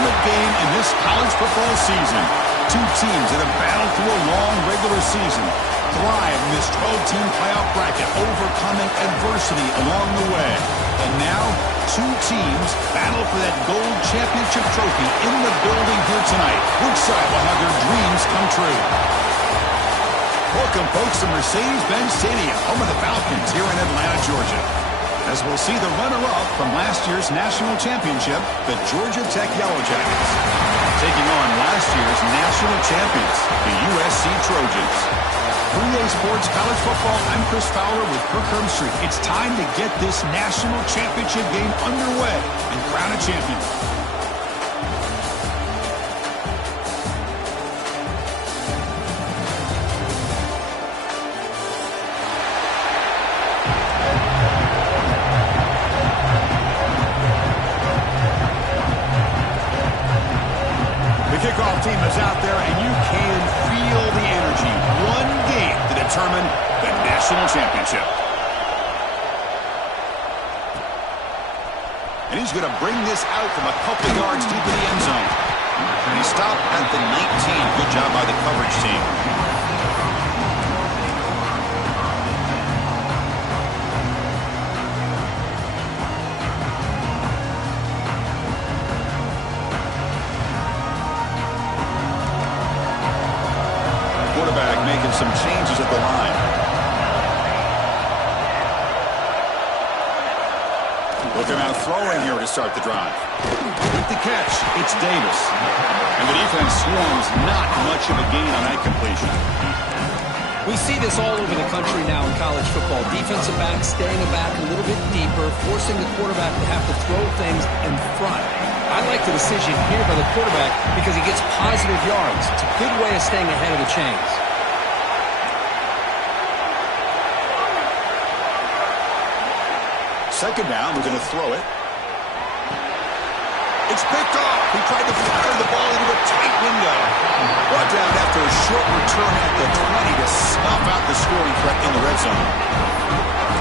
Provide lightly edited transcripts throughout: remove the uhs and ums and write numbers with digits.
ultimate game in this college football season. Two teams that have battled through a long regular season, thrive in this 12-team playoff bracket, overcoming adversity along the way. And now, two teams battle for that gold championship trophy in the building here tonight. Which side will have their dreams come true? Welcome, folks, to Mercedes-Benz Stadium, home of the Falcons here in Atlanta, Georgia. As we'll see the runner-up from last year's national championship, the Georgia Tech Yellow Jackets, taking on last year's national champions, the USC Trojans. For EA Sports College Football, I'm Chris Fowler with Kirk Herbstreit. It's time to get this national championship game underway and crown a champion. Kickoff team is out there, and you can feel the energy. One game to determine the national championship. And he's going to bring this out from a couple yards deep in the end zone. And he stopped at the 19. Good job by the coverage team. Making some changes at the line. Looking out throwing here to start the drive. With the catch, it's Davis. And the defense swarms, not much of a gain on that completion. We see this all over the country now in college football. Defensive backs staying back a little bit deeper, forcing the quarterback to have to throw things in front. I like the decision here by the quarterback because he gets positive yards. It's a good way of staying ahead of the chains. Second down, we're going to throw it. It's picked off. He tried to fire the ball into a tight window. Brought down after a short return at the 20 to snuff out the scoring threat in the red zone.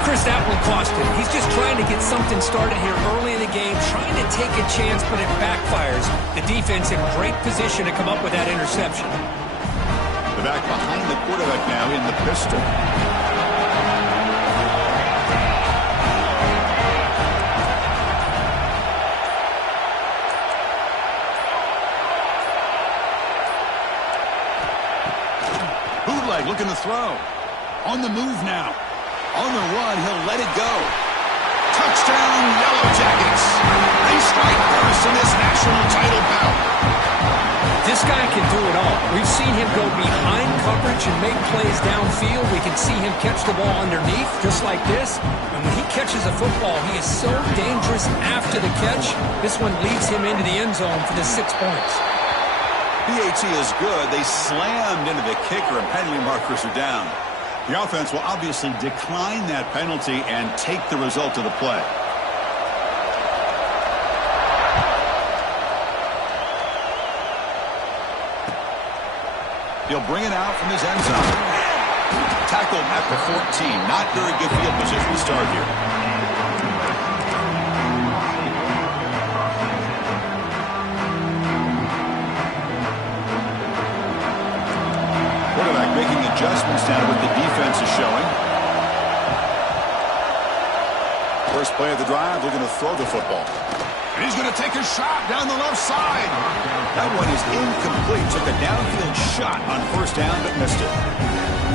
Chris, that one cost him. He's just trying to get something started here early in the game, trying to take a chance, but it backfires. The defense in great position to come up with that interception. The back behind the quarterback now in the pistol. Looking to throw. On the move now. On the run, he'll let it go. Touchdown, Yellow Jackets. They strike first in this national title bout. This guy can do it all. We've seen him go behind coverage and make plays downfield. We can see him catch the ball underneath, just like this. And when he catches a football, he is so dangerous after the catch. This one leads him into the end zone for the 6 points. PAT is good. They slammed into the kicker, and penalty markers are down. The offense will obviously decline that penalty and take the result of the play. He'll bring it out from his end zone. Tackled at the 14. Not very good field position to start here. Quarterback making adjustments down what the defense is showing. First play of the drive, they're going to throw the football. And he's going to take a shot down the left side. That one is incomplete. Took a downfield shot on first down, but missed it.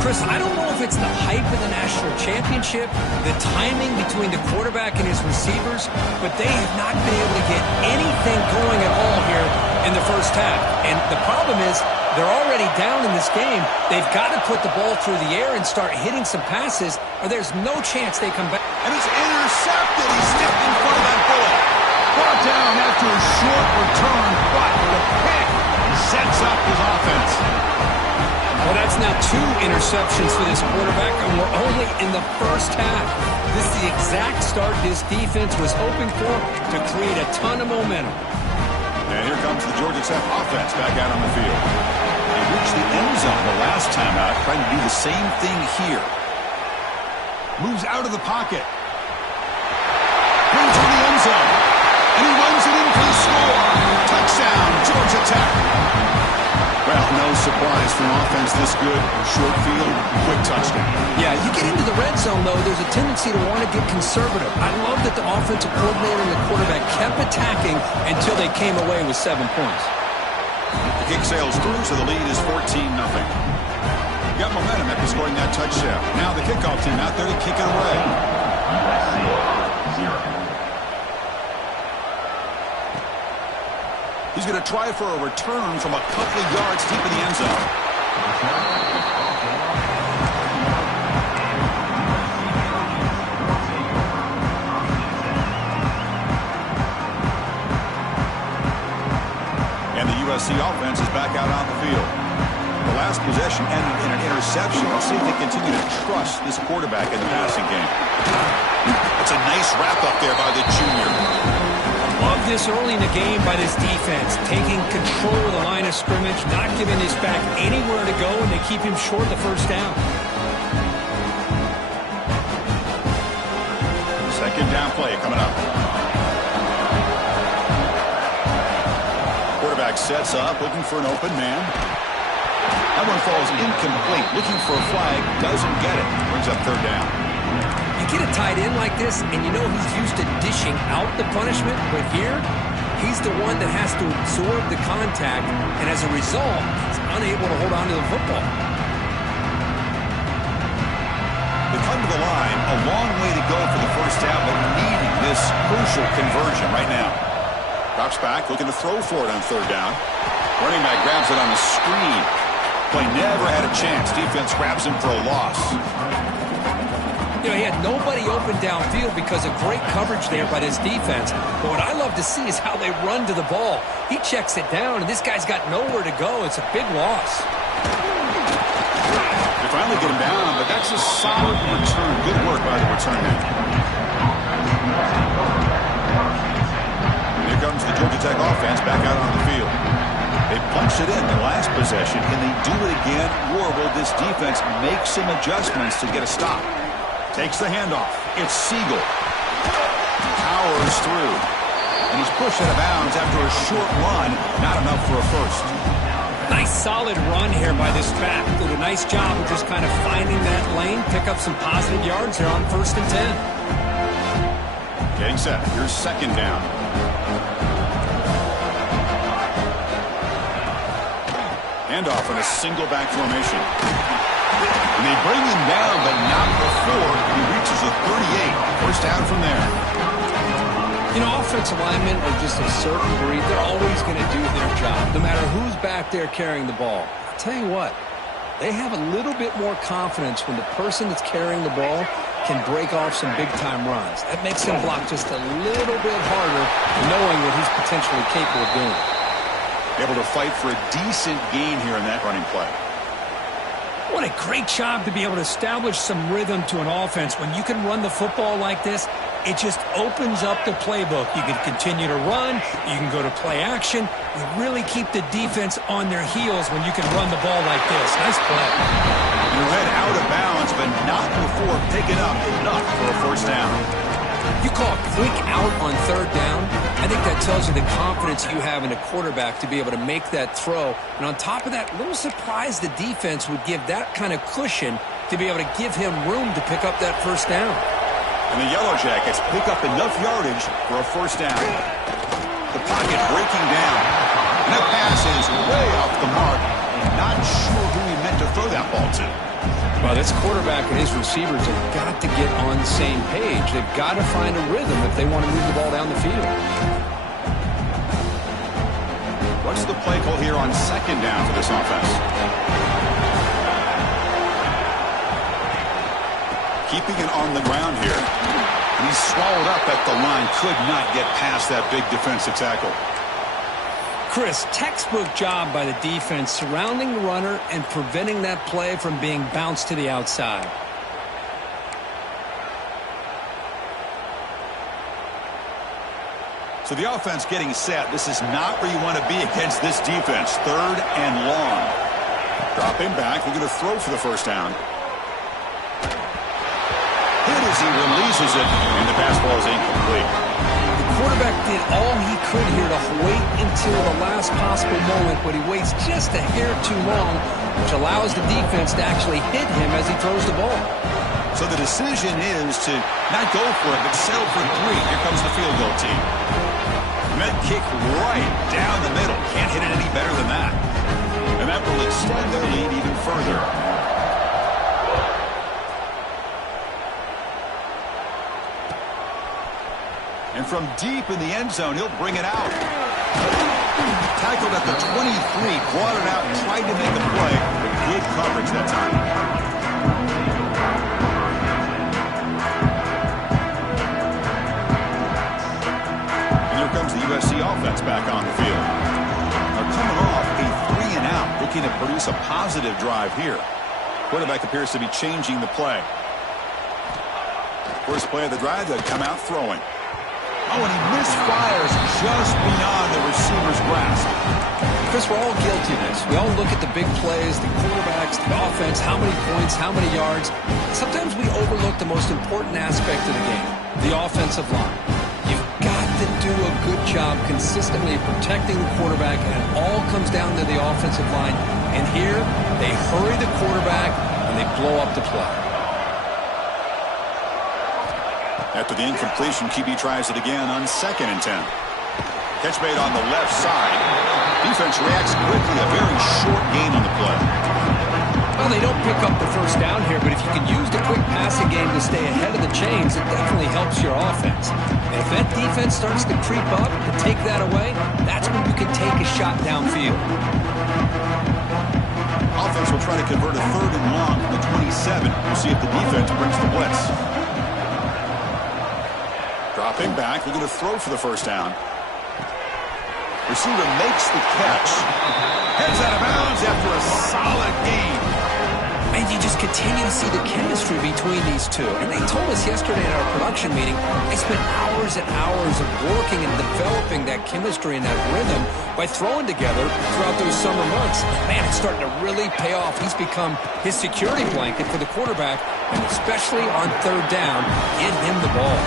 Chris, I don't know if it's the hype of the national championship, the timing between the quarterback and his receivers, but they have not been able to get anything going at all here in the first half. And the problem is, they're already down in this game. They've got to put the ball through the air and start hitting some passes, or there's no chance they come back. And it's intercepted. He stepped in front of that ball. Brought down after a short return, but the pick sets up his offense. Well, that's now 2 interceptions for this quarterback, and we're only in the first half. This is the exact start this defense was hoping for to create a ton of momentum. And here comes the Georgia Tech offense back out on the field. They reached the end zone the last time out, trying to do the same thing here. Moves out of the pocket. Brings to the end zone. And he runs it in for the score. Touchdown. Touchdown, Georgia Tech. Well, no surprise for an offense this good. Short field, quick touchdown. Yeah, you get into the red zone, though, there's a tendency to want to get conservative. I love that the offensive coordinator and the quarterback kept attacking until they came away with 7 points. The kick sails through, so the lead is 14-0. Got momentum after scoring that touchdown. Now the kickoff team out there to kick it away. He's going to try for a return from a couple of yards deep in the end zone. And the USC offense is back out on the field. The last possession ended in an interception. Let's see if they continue to trust this quarterback in the passing game. That's a nice wrap-up there by the junior. Love this early in the game by this defense, taking control of the line of scrimmage, not giving this back anywhere to go, and they keep him short of the first down. Second down play coming up. Quarterback sets up, looking for an open man. That one falls incomplete. Looking for a flag, doesn't get it. Brings up third down. You get a tight end like this, and you know he's used to dishing out the punishment, but here, he's the one that has to absorb the contact, and as a result, he's unable to hold on to the football. They come to the line, a long way to go for the first down, but needing this crucial conversion right now. Drops back, looking to throw for it on third down. Running back grabs it on the screen. Play never had a chance. Defense grabs him for a loss. You know, he had nobody open downfield because of great coverage there by this defense. But what I love to see is how they run to the ball. He checks it down, and this guy's got nowhere to go. It's a big loss. They finally get him down, but that's a solid return. Good work by the return man. Here comes the Georgia Tech offense back out on the field. They punched it in the last possession. Can they do it again, or will this defense make some adjustments to get a stop? Takes the handoff. It's Siegel. Powers through. And he's pushed out of bounds after a short run. Not enough for a first. Nice solid run here by this back. Did a nice job of just kind of finding that lane. Pick up some positive yards there on 1st and 10. Getting set. Here's second down. Handoff in a single back formation. And they bring him down, but not before he reaches a 38. First down from there. You know, offensive linemen are just a certain breed. They're always going to do their job, no matter who's back there carrying the ball. I'll tell you what, they have a little bit more confidence when the person that's carrying the ball can break off some big-time runs. That makes him block just a little bit harder, knowing what he's potentially capable of doing. Able to fight for a decent gain here in that running play. What a great job to be able to establish some rhythm to an offense. When you can run the football like this, it just opens up the playbook. You can continue to run. You can go to play action. You really keep the defense on their heels when you can run the ball like this. Nice play. You head out of bounds, but not before picking up enough for a first down. You call a quick out on third down. I think that tells you the confidence you have in a quarterback to be able to make that throw. And on top of that, a little surprised the defense would give that kind of cushion to be able to give him room to pick up that first down. And the Yellow Jackets pick up enough yardage for a first down. The pocket breaking down. And that pass is way off the mark. Not sure who he meant to throw that ball to. Well, this quarterback and his receivers have got to get on the same page. They've got to find a rhythm if they want to move the ball down the field. What's the play call here on second down for this offense? Keeping it on the ground here. And he's swallowed up at the line. Could not get past that big defensive tackle. Chris, textbook job by the defense surrounding the runner and preventing that play from being bounced to the outside. So the offense getting set. This is not where you want to be against this defense. Third and long. Dropping back. We're going to throw for the first down. Hit as he releases it, and the pass ball is incomplete. The The quarterback did all he could here to wait until the last possible moment, but he waits just a hair too long, which allows the defense to actually hit him as he throws the ball. So the decision is to not go for it, but settle for 3. Here comes the field goal team. Med kick right down the middle. Can't hit it any better than that. And that will extend their lead even further. And from deep in the end zone, he'll bring it out. Tackled at the 23, brought it out, and tried to make a play, but good coverage that time. And here comes the USC offense back on the field. Now coming off a 3-and-out, looking to produce a positive drive here. Quarterback appears to be changing the play. First play of the drive, they'll come out throwing. Oh, and he misfires just beyond the receiver's grasp. Chris, we're all guilty of this. We all look at the big plays, the quarterbacks, the offense, how many points, how many yards. Sometimes we overlook the most important aspect of the game, the offensive line. You've got to do a good job consistently protecting the quarterback, and it all comes down to the offensive line. And here, they hurry the quarterback, and they blow up the play. After the incompletion, QB tries it again on 2nd and 10. Catch made on the left side. Defense reacts quickly. A very short gain on the play. Well, they don't pick up the first down here, but if you can use the quick passing game to stay ahead of the chains, it definitely helps your offense. And if that defense starts to creep up and take that away, that's when you can take a shot downfield. Offense will try to convert a 3rd and long from the 27. We'll see if the defense brings the blitz. Dropping back, looking to throw for the first down. Receiver makes the catch. Heads out of bounds after a solid gain. And you just continue to see the chemistry between these two. And they told us yesterday in our production meeting, they spent hours and hours of working and developing that chemistry and that rhythm by throwing together throughout those summer months. Man, it's starting to really pay off. He's become his security blanket for the quarterback, and especially on 3rd down, get him the ball.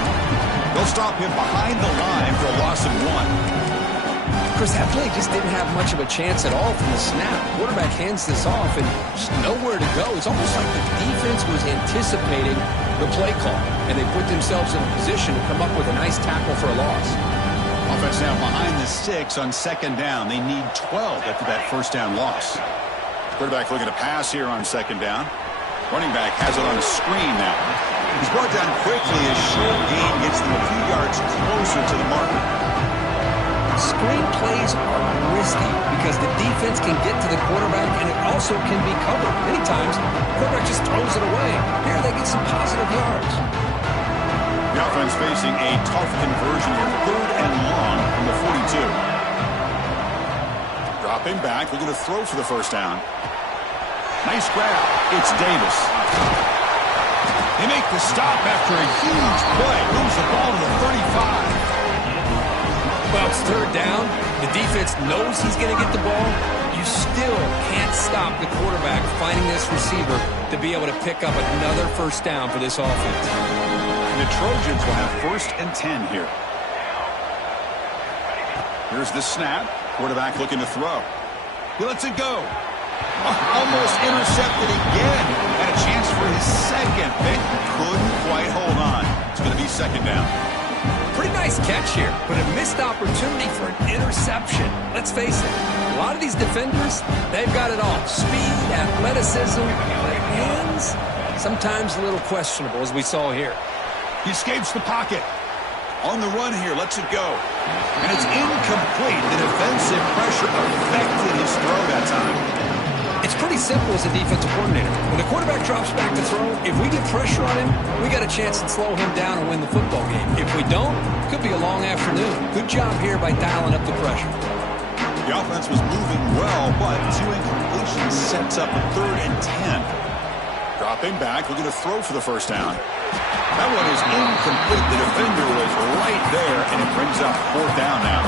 They'll stop him behind the line for a loss of 1. Chris, that play just didn't have much of a chance at all from the snap. Quarterback hands this off and just nowhere to go. It's almost like the defense was anticipating the play call, and they put themselves in a position to come up with a nice tackle for a loss. Offense now behind the 6 on 2nd down. They need 12 after that first down loss. Quarterback looking to pass here on 2nd down. Running back has it on a screen now. He's brought down quickly as short gain gets them a few yards closer to the marker. Screen plays are risky because the defense can get to the quarterback and it also can be covered. Many times, the quarterback just throws it away. Here, they get some positive yards. The offense facing a tough conversion here. 3rd and long from the 42. Dropping back, looking to throw for the first down. Nice grab. It's Davis. They make the stop after a huge play. Moves the ball to the 35. Well, it's 3rd down. The defense knows he's going to get the ball. You still can't stop the quarterback finding this receiver to be able to pick up another first down for this offense. And the Trojans will have 1st and 10 here. Here's the snap. Quarterback looking to throw. He lets it go. Almost intercepted again. Had a chance for his 2nd, but couldn't quite hold on. It's going to be 2nd down. Pretty nice catch here, but a missed opportunity for an interception. Let's face it, a lot of these defenders, they've got it all. Speed, athleticism, but hands, sometimes a little questionable, as we saw here. He escapes the pocket. On the run here, lets it go. And it's incomplete. The defensive pressure affected his throw that time. It's pretty simple as a defensive coordinator. When the quarterback drops back to throw, if we get pressure on him, we got a chance to slow him down and win the football game. If we don't, it could be a long afternoon. Good job here by dialing up the pressure. The offense was moving well, but 2 incompletions sets up a 3rd and 10. Dropping back, looking to throw for the first down. That one is incomplete. The defender was right there, and it brings up 4th down now.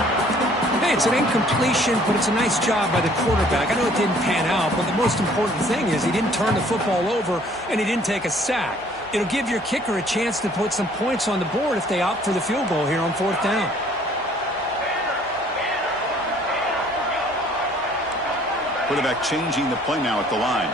Hey, it's an incompletion, but it's a nice job by the quarterback. I know it didn't pan out, but the most important thing is he didn't turn the football over and he didn't take a sack. It'll give your kicker a chance to put some points on the board if they opt for the field goal here on 4th down. Quarterback changing the play now at the line.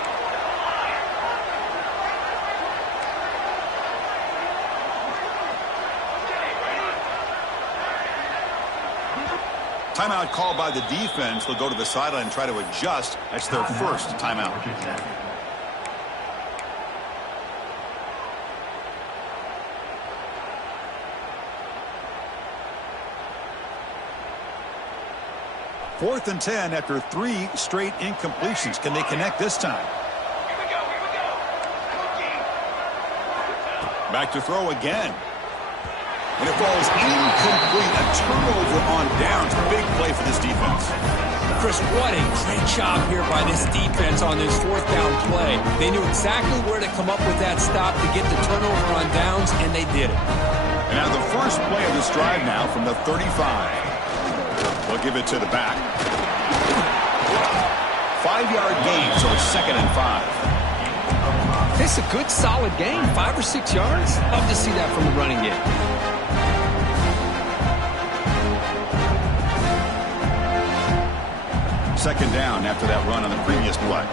Timeout called by the defense. They'll go to the sideline and try to adjust. That's their first timeout. Fourth and 10 after 3 straight incompletions. Can they connect this time? Back to throw again. And it falls incomplete. A turnover on downs. Big play for this defense. Chris, what a great job here by this defense on this 4th down play. They knew exactly where to come up with that stop to get the turnover on downs, and they did it. And now the first play of this drive now from the 35. They'll give it to the back. 5-yard gain, so it's 2nd and 5. It's a good, solid gain, 5 or 6 yards. Love to see that from the running game. Second down after that run on the previous play.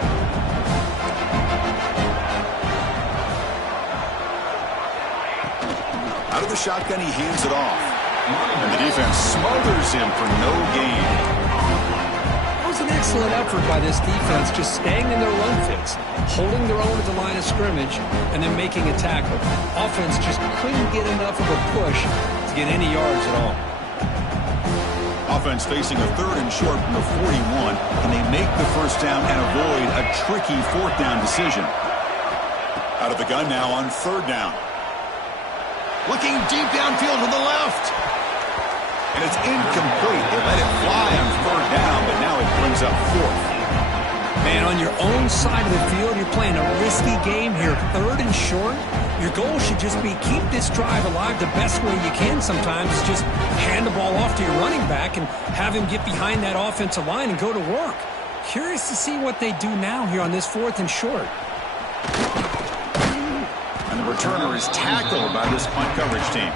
Out of the shotgun, he hands it off. And the defense smothers him for no gain. It was an excellent effort by this defense, just staying in their run fits, holding their own at the line of scrimmage, and then making a tackle. Offense just couldn't get enough of a push to get any yards at all. Offense facing a 3rd and short from the 41, and they make the first down and avoid a tricky 4th down decision. Out of the gun now on 3rd down. Looking deep downfield to the left. And it's incomplete. They let it fly on 3rd down, but now it brings up 4th. Man, on your own side of the field, you're playing a risky game here. 3rd and short. Your goal should just be keep this drive alive the best way you can sometimes. Just hand the ball off to your running back and have him get behind that offensive line and go to work. Curious to see what they do now here on this 4th and short. And the returner is tackled by this punt coverage team.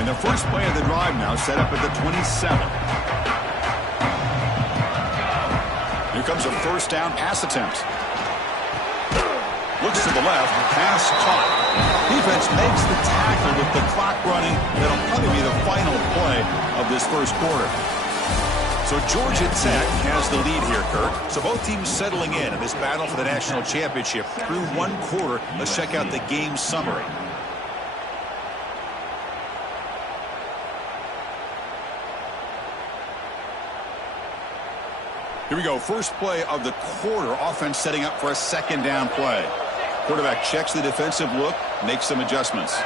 And the first play of the drive now set up at the 27. Here comes a first down pass attempt. Looks to the left, pass caught. Defense makes the tackle with the clock running. That'll probably be the final play of this first quarter. So Georgia Tech has the lead here, Kirk. So both teams settling in this battle for the national championship through 1 quarter. Let's check out the game summary. Here we go. First play of the quarter. Offense setting up for a 2nd down play. Quarterback checks the defensive look, makes some adjustments.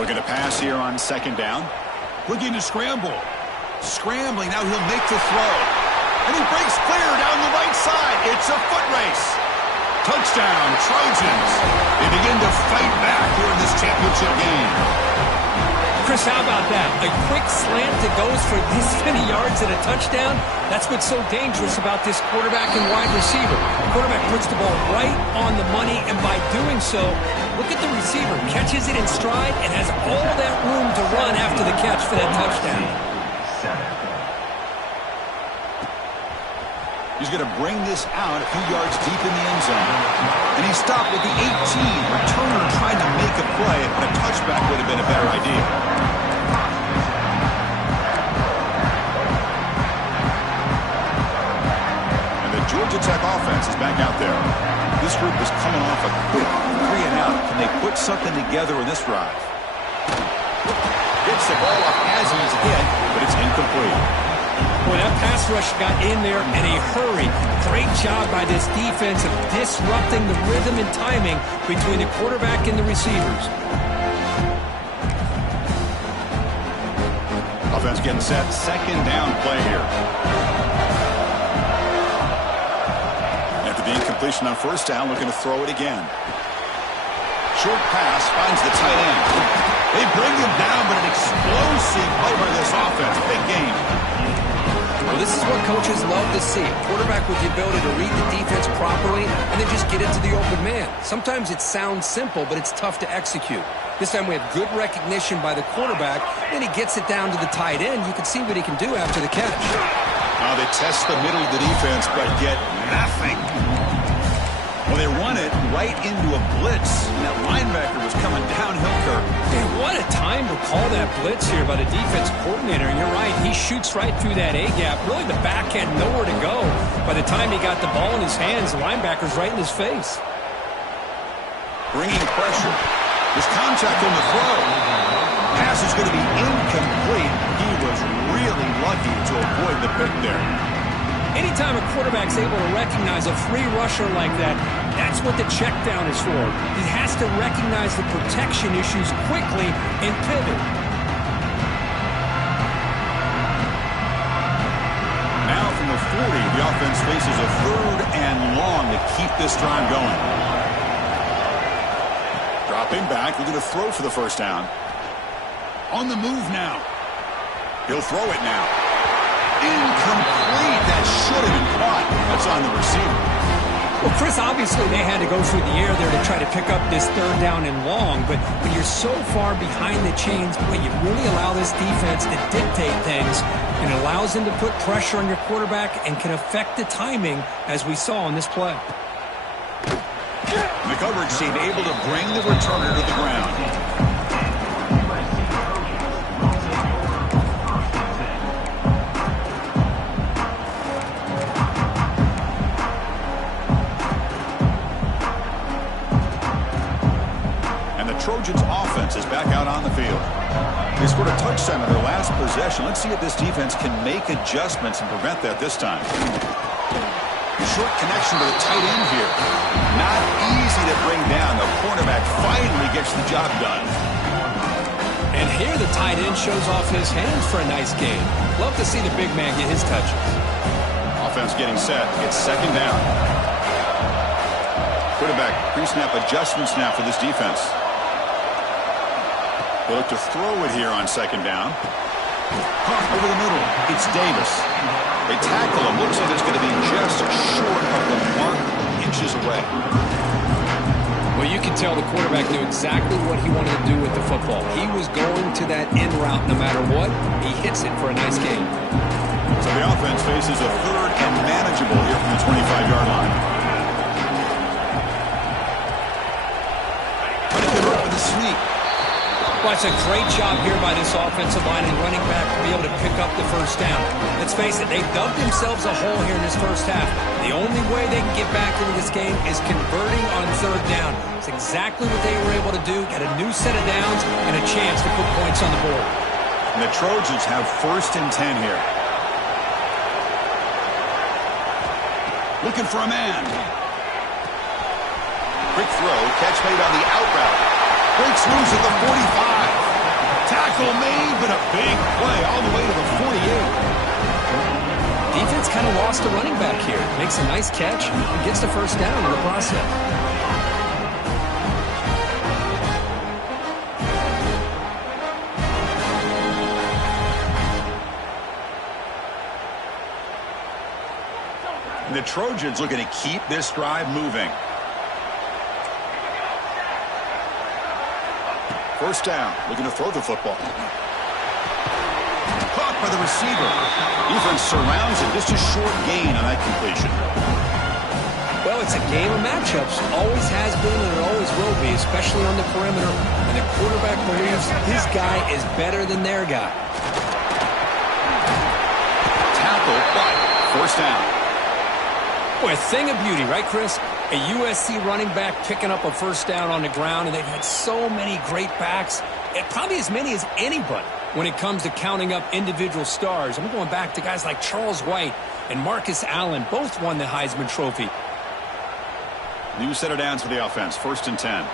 Looking to pass here on 2nd down. Looking to scramble. Scrambling, now he'll make the throw. And he breaks clear down the right side. It's a foot race. Touchdown, Trojans. They begin to fight back here in this championship game. Chris, how about that? A quick slant that goes for this many yards and a touchdown. That's what's so dangerous about this quarterback and wide receiver. The quarterback puts the ball right on the money, and by doing so, look at the receiver. Catches it in stride and has all that room to run after the catch for that touchdown. He's going to bring this out a few yards deep in the end zone. And he stopped with the 18. Returner tried to make a play, but a touchback would have been a better idea. And the Georgia Tech offense is back out there. This group is coming off a quick 3 and out. Can they put something together in this drive? Gets the ball off as he's hit, but it's incomplete. Boy, that pass rush got in there in a hurry. Great job by this defense of disrupting the rhythm and timing between the quarterback and the receivers. Offense getting set. 2nd down play here. After the incompletion on 1st down, looking to throw it again. Short pass finds the tight end. They bring him down, but an explosive play by this offense. Big game. Well, this is what coaches love to see. A quarterback with the ability to read the defense properly and then just get it to the open man. Sometimes it sounds simple, but it's tough to execute. This time we have good recognition by the quarterback, and he gets it down to the tight end. You can see what he can do after the catch. Now they test the middle of the defense, but get nothing. Well, they run it right into a blitz, and that linebacker was coming downhill, Kirk. Hey, what a time to call that blitz here by the defense coordinator. And you're right, he shoots right through that A-gap. Really, the back had nowhere to go. By the time he got the ball in his hands, the linebacker's right in his face. Bringing pressure. There's contact on the throw. Pass is going to be incomplete. He was really lucky to avoid the pick there. Anytime a quarterback's able to recognize a free rusher like that, that's what the check down is for. He has to recognize the protection issues quickly and pivot. Now from the 40, the offense faces a 3rd and long to keep this drive going. Dropping back, looking to throw for the first down. On the move now. He'll throw it now. Incomplete. That should have been caught. That's on the receiver. Well, Chris, obviously they had to go through the air there to try to pick up this 3rd down and long, but when you're so far behind the chains, but you really allow this defense to dictate things, and it allows them to put pressure on your quarterback and can affect the timing, as we saw on this play. The coverage team able to bring the returner to the ground. Trojans offense is back out on the field. They scored a touchdown on their last possession. Let's see if this defense can make adjustments and prevent that this time. Short connection to the tight end here. Not easy to bring down. The cornerback finally gets the job done. And here the tight end shows off his hands for a nice gain. Love to see the big man get his touches. Offense getting set. It's 2nd down. Quarterback pre-snap adjustments now for this defense. They look to throw it here on 2nd down. Caught over the middle. It's Davis. They tackle him. Looks like it's going to be just short of the mark, inches away. Well, you can tell the quarterback knew exactly what he wanted to do with the football. He was going to that in route no matter what. He hits it for a nice gain. So the offense faces a 3rd and manageable here from the 25-yard line. Trying to get up with a sneak. Well, it's a great job here by this offensive line and running back to be able to pick up the 1st down. Let's face it, they've dug themselves a hole here in this first half. The only way they can get back into this game is converting on 3rd down. It's exactly what they were able to do. Got a new set of downs and a chance to put points on the board. And the Trojans have 1st and 10 here. Looking for a man. Quick throw, catch made on the out route. Breaks loose at the 45. Tackle made, but a big play all the way to the 48. Defense kind of lost a running back here. Makes a nice catch and gets the 1st down in the process. And the Trojans looking to keep this drive moving. 1st down, looking to throw the football. Caught by the receiver. Defense surrounds it. Just a short gain on that completion. Well, it's a game of matchups. Always has been and it always will be, especially on the perimeter. And the quarterback believes his guy is better than their guy. Tackle, but 1st down. Boy, a thing of beauty, right, Chris? A USC running back picking up a 1st down on the ground, and they've had so many great backs, and probably as many as anybody when it comes to counting up individual stars. I'm going back to guys like Charles White and Marcus Allen. Both won the Heisman Trophy. New set of downs for the offense. 1st and 10.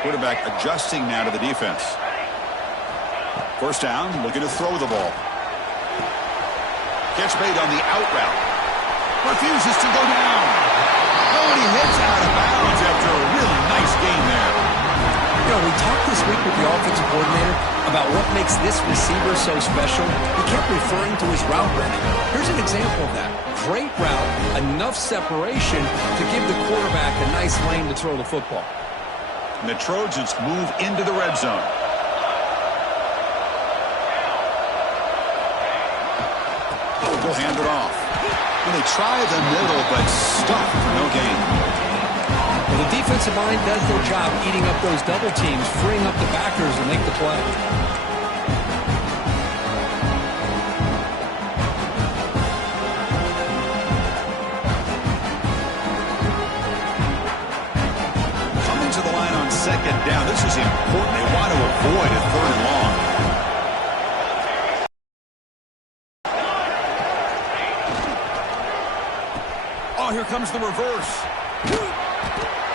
Quarterback adjusting now to the defense. 1st down, looking to throw the ball. Catch made on the out route. Refuses to go down. Oh, and he hits out of bounds after a really nice game there. You know, we talked this week with the offensive coordinator about what makes this receiver so special. He kept referring to his route running. Here's an example of that. Great route, enough separation to give the quarterback a nice lane to throw the football. And the Trojans move into the red zone. Will hand it off. Well, they try the middle, but stuck for no gain. Well, the defensive line does their job eating up those double teams, freeing up the backers to make the play. Coming to the line on second down. This is important. They want to avoid a third and long. Oh, here comes the reverse.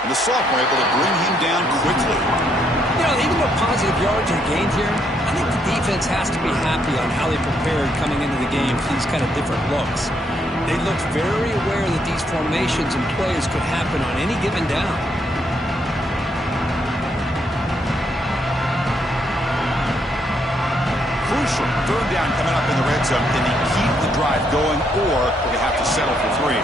And the sophomore able to bring him down quickly. You know, even though positive yards are gained here, I think the defense has to be happy on how they prepared coming into the game for these kind of different looks. They looked very aware that these formations and plays could happen on any given down. Crucial. Third down coming up in the red zone. Can he keep the drive going, or will they have to settle for 3?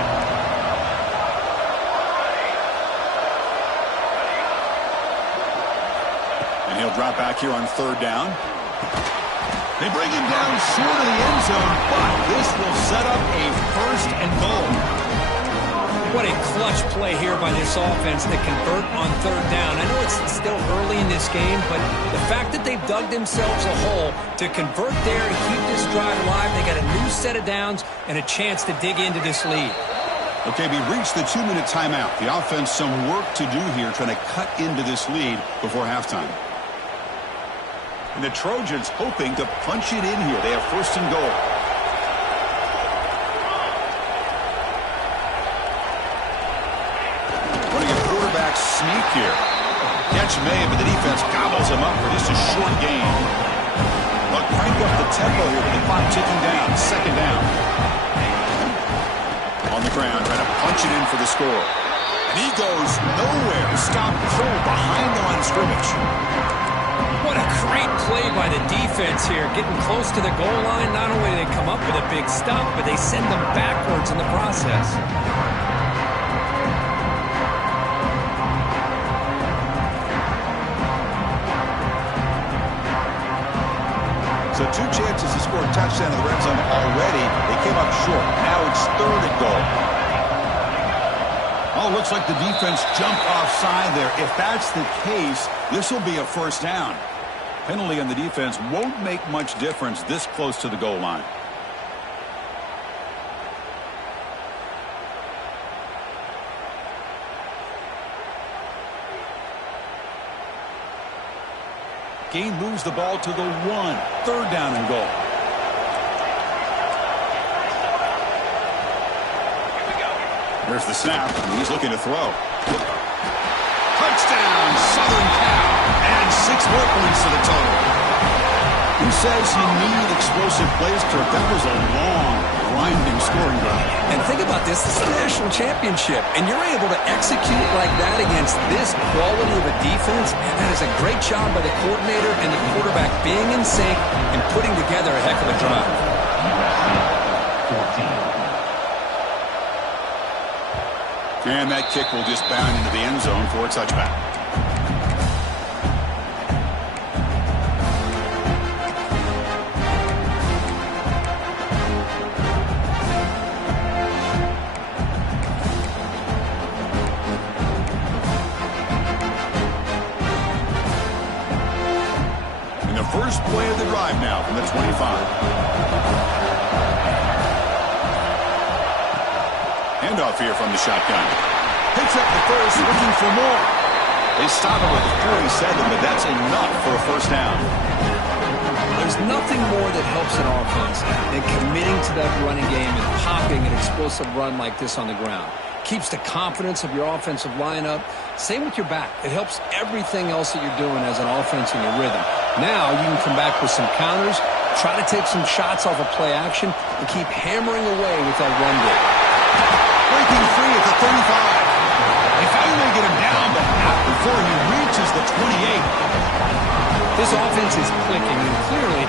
And he'll drop back here on third down. They bring him down short of the end zone, but this will set up a first and goal. What a clutch play here by this offense to convert on third down. I know it's still early in this game, but the fact that they've dug themselves a hole to convert there and keep this drive alive, they got a new set of downs and a chance to dig into this lead. Okay, we reached the 2-minute timeout. The offense some work to do here trying to cut into this lead before halftime. And the Trojans hoping to punch it in here. They have first and goal. Running a quarterback sneak here. Catch made, but the defense gobbles him up for just a short gain. But crank up the tempo here with the clock ticking down. Second down. On the ground, trying to punch it in for the score. And he goes nowhere. Stop cold behind the line of scrimmage. What a great play by the defense here. Getting close to the goal line, not only do they come up with a big stop, but they send them backwards in the process. So 2 chances to score a touchdown in the red zone already. They came up short. Now it's third and goal. Oh, looks like the defense jumped offside there. If that's the case, this will be a first down. Penalty on the defense won't make much difference this close to the goal line. Gain moves the ball to the 1. Third down and goal. There's the snap. He's looking to throw. Touchdown, Southern Cal. And 6 more points to the total. Who says you need explosive plays, Kirk? That was a long, grinding scoring drive. And think about this. This is the national championship. And you're able to execute like that against this quality of a defense. And that is a great job by the coordinator and the quarterback being in sync and putting together a heck of a drive. 14. And that kick will just bound into the end zone for a touchback. And the first play of the drive now from the 25. Handoff here from the shotgun. Picks up the first, looking for more. They stop it with a 47, but that's enough for a first down. There's nothing more that helps an offense than committing to that running game and popping an explosive run like this on the ground. Keeps the confidence of your offensive lineup. Same with your back. It helps everything else that you're doing as an offense in your rhythm. Now you can come back with some counters, try to take some shots off of play action, and keep hammering away with that run game. Breaking free at the 35. They finally get him down, but not before he reaches the 28. This offense is clicking, and clearly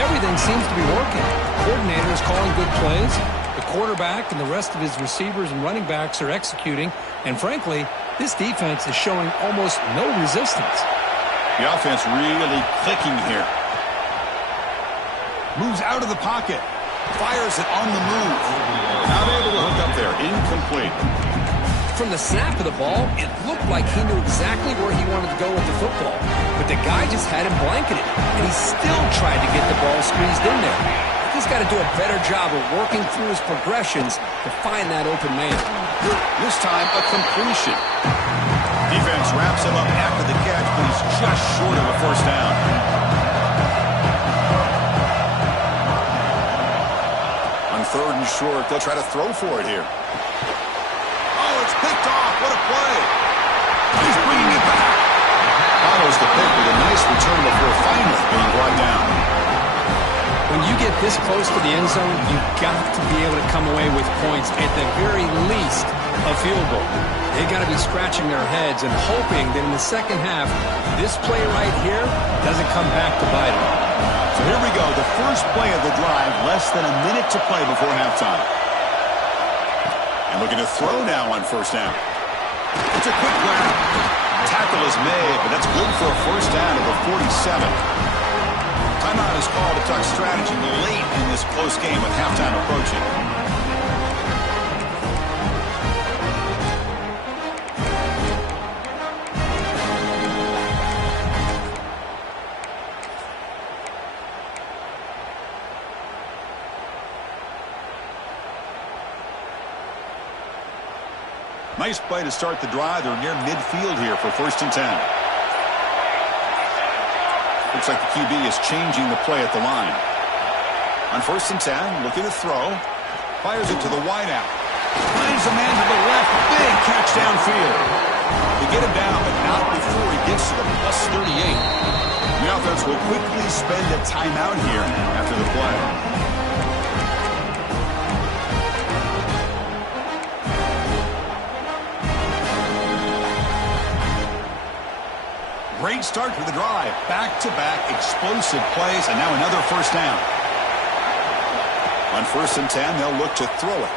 everything seems to be working. The coordinator is calling good plays. The quarterback and the rest of his receivers and running backs are executing. And frankly, this defense is showing almost no resistance. The offense really clicking here. Moves out of the pocket. Fires it on the move. Not able to hook up there. Incomplete. From the snap of the ball, it looked like he knew exactly where he wanted to go with the football. But the guy just had him blanketed, and he still tried to get the ball squeezed in there. He's got to do a better job of working through his progressions to find that open man. This time, a completion. Defense wraps him up after the catch, but he's just short of a first down. On 3rd and short, they'll try to throw for it here. Oh, it's picked off. What a play. He's bringing it back. Follows the pick with a nice return before finally being brought down. When you get this close to the end zone, you've got to be able to come away with points, at the very least, a field goal. They've got to be scratching their heads and hoping that in the second half, this play right here doesn't come back to bite them. So here we go, the first play of the drive, less than a minute to play before halftime. And looking to throw now on first down. It's a quick grab. Tackle is made, but that's good for a first down at the 47. Timeout is called to talk strategy late in this close game with halftime approaching. Nice play to start the drive. They're near midfield here for 1st and 10. Looks like the QB is changing the play at the line. On 1st and 10, looking to throw. Fires it to the wideout. Finds a man to the left. Big catch downfield. They get him down, but not before he gets to the plus 38. The offense will quickly spend a timeout here after the play. Great start to the drive. Back-to-back explosive plays, and now another first down. On 1st and 10, they'll look to throw it.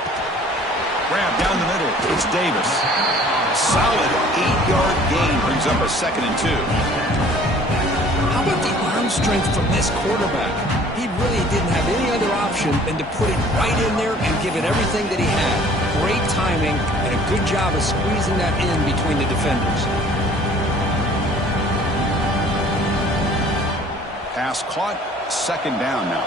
Grab down the middle. It's Davis. Solid 8-yard gain brings up a 2nd and 2. How about the arm strength from this quarterback? He really didn't have any other option than to put it right in there and give it everything that he had. Great timing and a good job of squeezing that in between the defenders. Pass caught, 2nd down now.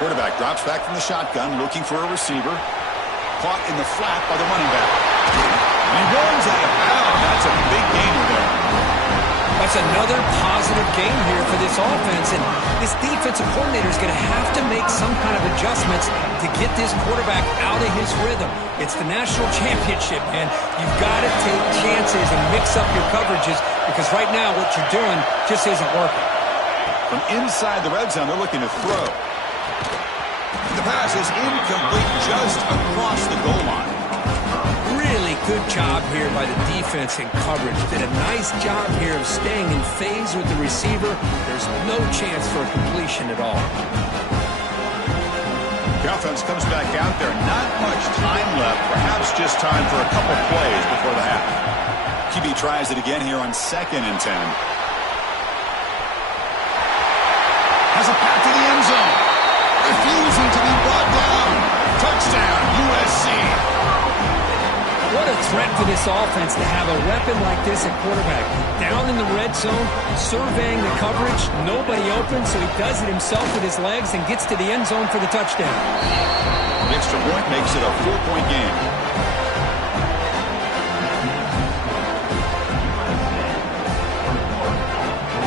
Quarterback drops back from the shotgun, looking for a receiver. Caught in the flat by the running back. And he runs out of bounds. That's a big gainer there. That's another positive game here for this offense, and this defensive coordinator is going to have to make some kind of adjustments to get this quarterback out of his rhythm. It's the national championship, man. You've got to take chances and mix up your coverages, because right now what you're doing just isn't working. From inside the red zone, they're looking to throw. The pass is incomplete just across the goal line. Really good job here by the defense in coverage. Did a nice job here of staying in phase with the receiver. There's no chance for a completion at all. The offense comes back out there. Not much time left. Perhaps just time for a couple plays before the half. QB tries it again here on 2nd and 10. Has a path to the end zone. Refusing to be brought down. Touchdown, USC. What a threat for this offense to have a weapon like this at quarterback. Down in the red zone, surveying the coverage, nobody open, so he does it himself with his legs and gets to the end zone for the touchdown. The extra point makes it a 4-point game.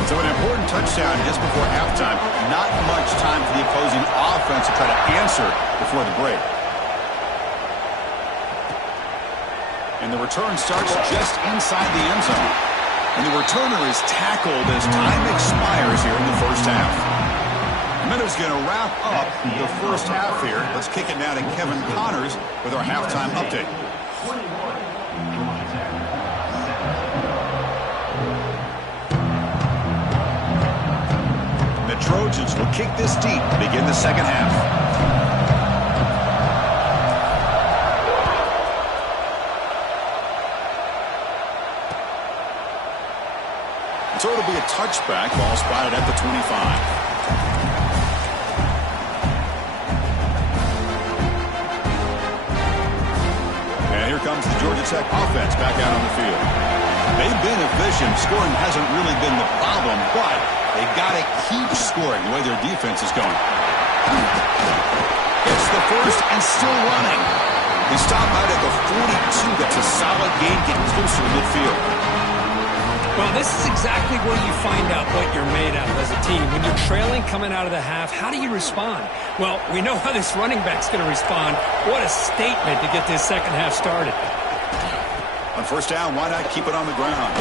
So an important touchdown just before halftime. Not much time for the opposing offense to try to answer before the break. And the return starts just inside the end zone. And the returner is tackled as time expires here in the first half. Minutes going to wrap up the first half here. Let's kick it now to Kevin Connors with our halftime update. The Trojans will kick this deep to begin the second half. So it'll be a touchback. Ball spotted at the 25. Here comes the Georgia Tech offense back out on the field. They've been efficient. Scoring hasn't really been the problem, but they've got to keep scoring the way their defense is going. It's the first and still running. He stopped out at the 42. That's a solid gain, getting closer to midfield. Well, this is exactly where you find out what you're made of as a team. When you're trailing coming out of the half, how do you respond? Well, we know how this running back's going to respond. What a statement to get this second half started. On first down, why not keep it on the ground?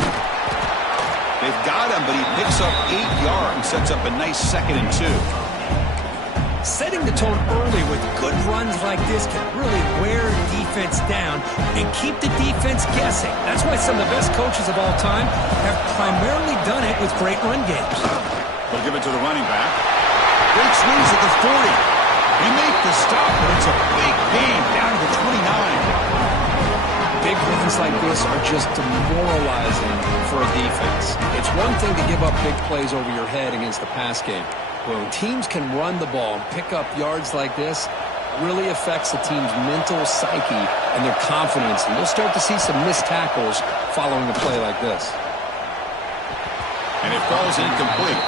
They've got him, but he picks up 8 yards and sets up a nice 2nd and 2. Setting the tone early with good runs like this can really wear defense down and keep the defense guessing. That's why some of the best coaches of all time have primarily done it with great run games. They'll give it to the running back. Great swings at the 40. They make the stop, but it's a big gain down to the 29. Big runs like this are just demoralizing for a defense. It's one thing to give up big plays over your head against the pass game. When teams can run the ball and pick up yards like this, it really affects the team's mental psyche and their confidence. And you'll start to see some missed tackles following a play like this. And it falls incomplete.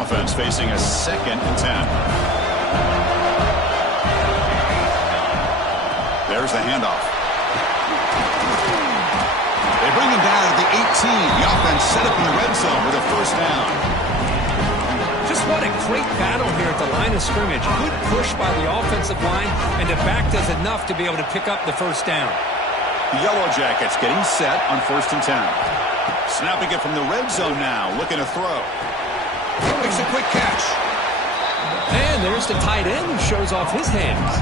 Offense facing a 2nd and 10. There's the handoff. They bring him down at the 18. The offense set up in the red zone with a first down. Just what a great battle here at the line of scrimmage. Good push by the offensive line, and the back does enough to be able to pick up the first down. The Yellow Jackets getting set on 1st and 10. Snapping it from the red zone now, looking to throw. Makes a quick catch. And there's the tight end who shows off his hands.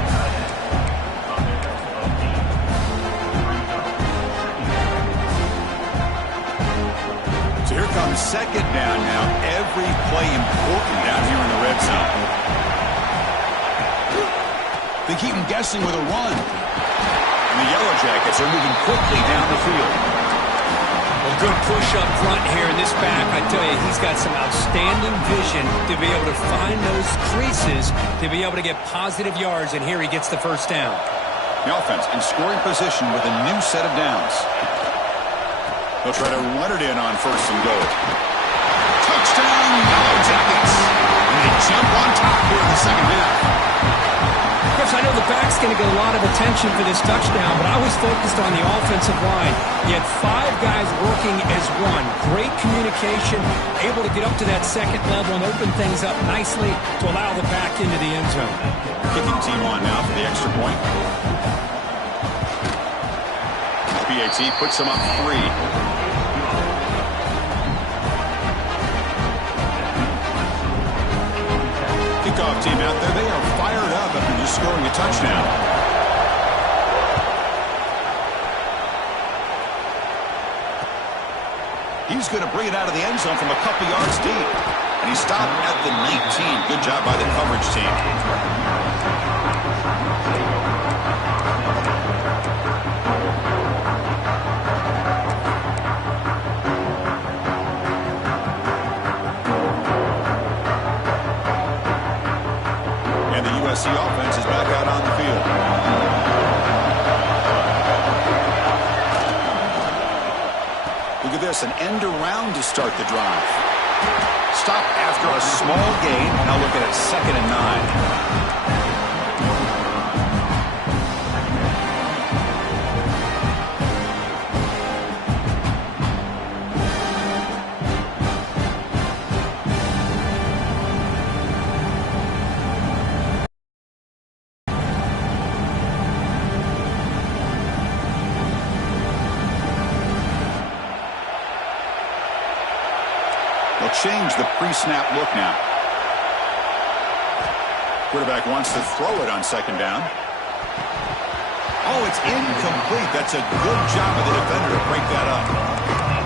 So here comes 2nd down now. Every play important down here in the red zone. They keep him guessing with a run. And the Yellow Jackets are moving quickly down the field. Well, good push up front here in this back. I tell you, he's got some outstanding vision to be able to find those creases, to be able to get positive yards, and here he gets the first down. The offense in scoring position with a new set of downs. They'll try to run it in on 1st and goal. Touchdown, Yellow Jackets! And they jump on top here in the second half. Chris, I know the back's going to get a lot of attention for this touchdown, but I was focused on the offensive line. You had 5 guys working as one. Great communication, able to get up to that 2nd level and open things up nicely to allow the back into the end zone. Kicking team on now for the extra point. PAT puts them up 3. Kickoff team out there, they are fired up after just scoring a touchdown. He's going to bring it out of the end zone from a couple yards deep. And he stopped at the 19. Good job by the coverage team. And the USC offense is back out on the field. Look at this, an end around to start the drive. Stop after a small gain. Now looking at 2nd and 9. They'll change the pre-snap look now. Quarterback wants to throw it on second down. Oh, it's incomplete. That's a good job of the defender to break that up.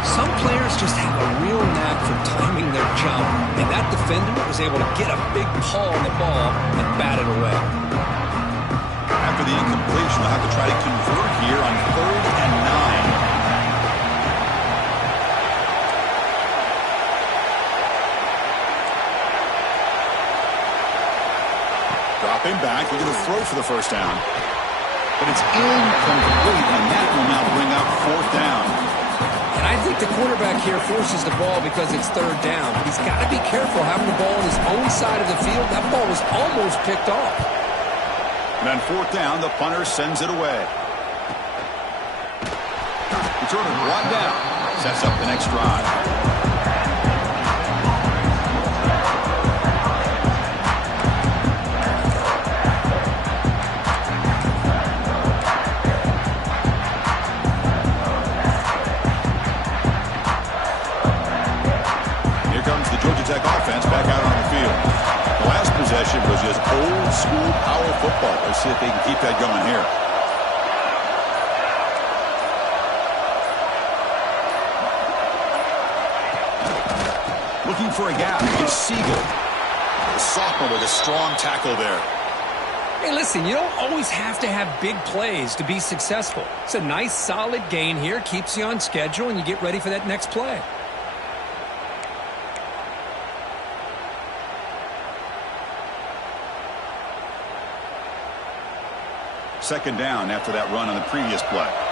Some players just have a real knack for timing their jump, and that defender was able to get a big paw on the ball and bat it away. After the incompletion, they'll have to try to convert here on 3rd and 9. Dropping back, looking to throw for the first down. But it's incomplete, and that will now bring up 4th down. And I think the quarterback here forces the ball because it's 3rd down. He's got to be careful having the ball on his own side of the field. That ball was almost picked off. And on 4th down, the punter sends it away. Returner brought down. Sets up the next drive. Offense back out on the field. The last possession was just old school power football. Let's see if they can keep that going here. Looking for a gap is Siegel. The sophomore with a strong tackle there. Hey, listen, you don't always have to have big plays to be successful. It's a nice, solid gain here. Keeps you on schedule, and you get ready for that next play. Second down after that run on the previous play.